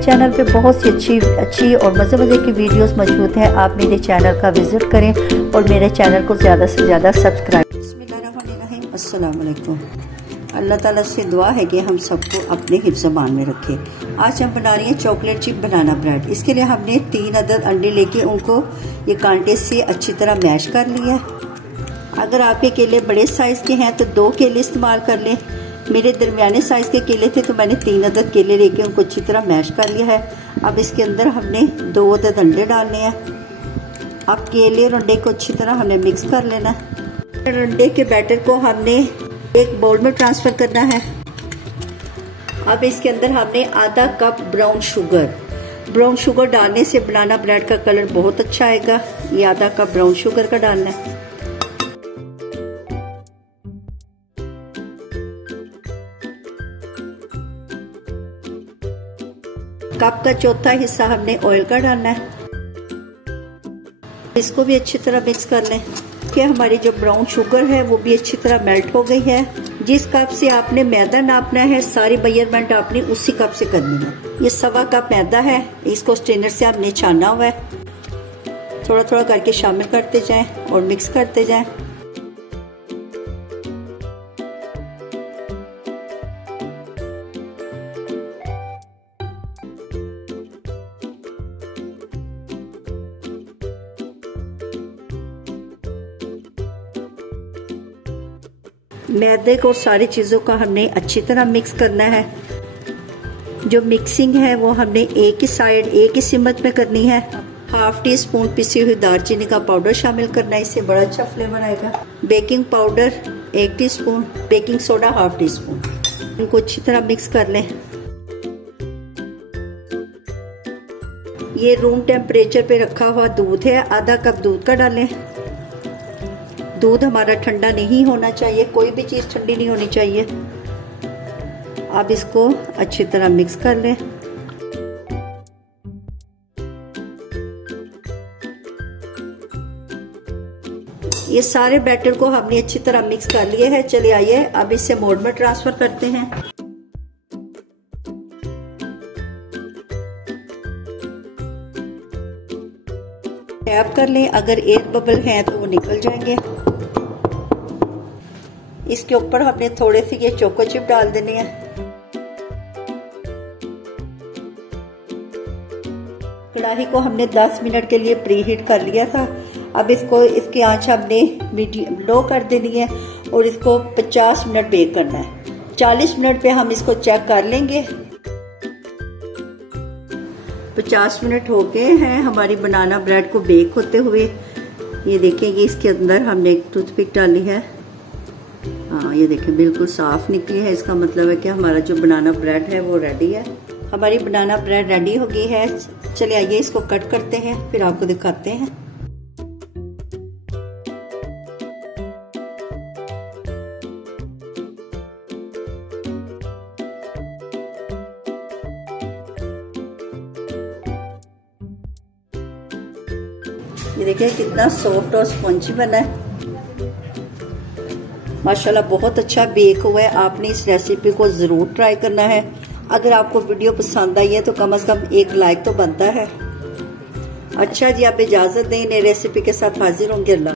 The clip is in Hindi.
चैनल पे बहुत सी अच्छी और मज़े की वीडियोस मौजूद हैं। आप मेरे चैनल का विज़िट करें और मेरे चैनल को ज़्यादा से ज़्यादा सब्सक्राइब। बिस्मिल्लाहिर्रहमानिर्रहीम, अस्सलाम वालेकुम। अल्लाह ताला से दुआ है कि हम सबको अपने हिफ्ज़-ए-मान में रखे। आज हम बना रही हैं चॉकलेट चिप बनाना ब्रेड। इसके लिए हमने 3 अदद अंडे लेके उनको ये कांटे से अच्छी तरह मैश कर लिया है। अगर आपके केले बड़े साइज़ के हैं तो 2 केले इस्तेमाल कर लें। मेरे दरमियाने साइज़ के केले थे तो मैंने 3 अदद केले लेके उनको अच्छी तरह मैश कर लिया है। अब इसके अंदर हमने 2 अदद अंडे डालने हैं। अब केले और अंडे को अच्छी तरह हमने मिक्स कर लेना है। अंडे के बैटर को हमने एक बाउल में ट्रांसफर करना है। अब इसके अंदर हमने आधा कप ब्राउन शुगर डालने से बनाना ब्रेड का कलर बहुत अच्छा आएगा। ये आधा कप ब्राउन शुगर का डालना है। कप का चौथा हिस्सा हमने ऑयल का डालना है। इसको भी अच्छी तरह मिक्स कर लें कि हमारी जो ब्राउन शुगर है वो भी अच्छी तरह मेल्ट हो गई है। जिस कप से आपने मैदा नापना है सारी मेजरमेंट आपने उसी कप से करनी है। ये 1.25 कप मैदा है, इसको स्ट्रेनर से हमने छाना हुआ है। थोड़ा थोड़ा करके शामिल करते जाएं और मिक्स करते जाएं। मैदे को सारी चीज़ों का हमने अच्छी तरह मिक्स करना है। जो मिक्सिंग है वो हमने एक ही साइड एक ही सिमत में करनी है। 1/2 टीस्पून पिसी हुई दालचीनी का पाउडर शामिल करना है, इससे बड़ा अच्छा फ्लेवर आएगा। Baking powder 1 teaspoon, baking soda 1/2 teaspoon. इनको अच्छी तरह मिक्स कर लें। ये रूम टेम्परेचर पे रखा हुआ दूध है, आधा कप दूध का डालें। दूध हमारा ठंडा नहीं होना चाहिए, कोई भी चीज़ ठंडी नहीं होनी चाहिए। अब इसको अच्छी तरह मिक्स कर लें। ये सारे बैटर को हमने अच्छी तरह मिक्स कर लिए है। चलिए आइए अब इसे मोल्ड में ट्रांसफर करते हैं। टैप कर लें, अगर एयर बबल हैं तो वो निकल जाएंगे। इसके ऊपर हमने थोड़े से ये चोको चिप डाल देने हैं। कढ़ाई को हमने 10 मिनट के लिए प्री हीट कर लिया था। अब इसकी आंच हमने मीडियम लो कर देनी है और इसको 50 मिनट बेक करना है। 40 मिनट पे हम इसको चेक कर लेंगे। 50 मिनट हो गए हैं हमारी बनाना ब्रेड को बेक होते हुए। ये देखेंगे इसके अंदर हमने एक टूथपिक डाली है। हाँ, ये देखें बिल्कुल साफ निकली है। इसका मतलब है कि हमारा जो बनाना ब्रेड है वो रेडी है। हमारी बनाना ब्रेड रेडी हो गई है। चलिए आइए इसको कट करते हैं, फिर आपको दिखाते हैं। ये देखिए कितना सॉफ्ट और स्पंजी बना है। माशाल्लाह बहुत अच्छा बेक हुआ है। आपने इस रेसिपी को जरूर ट्राई करना है। अगर आपको वीडियो पसंद आई है तो कम से कम एक लाइक तो बनता है। अच्छा जी, आप इजाजत दें, नई रेसिपी के साथ हाजिर होंगे। अल्लाह।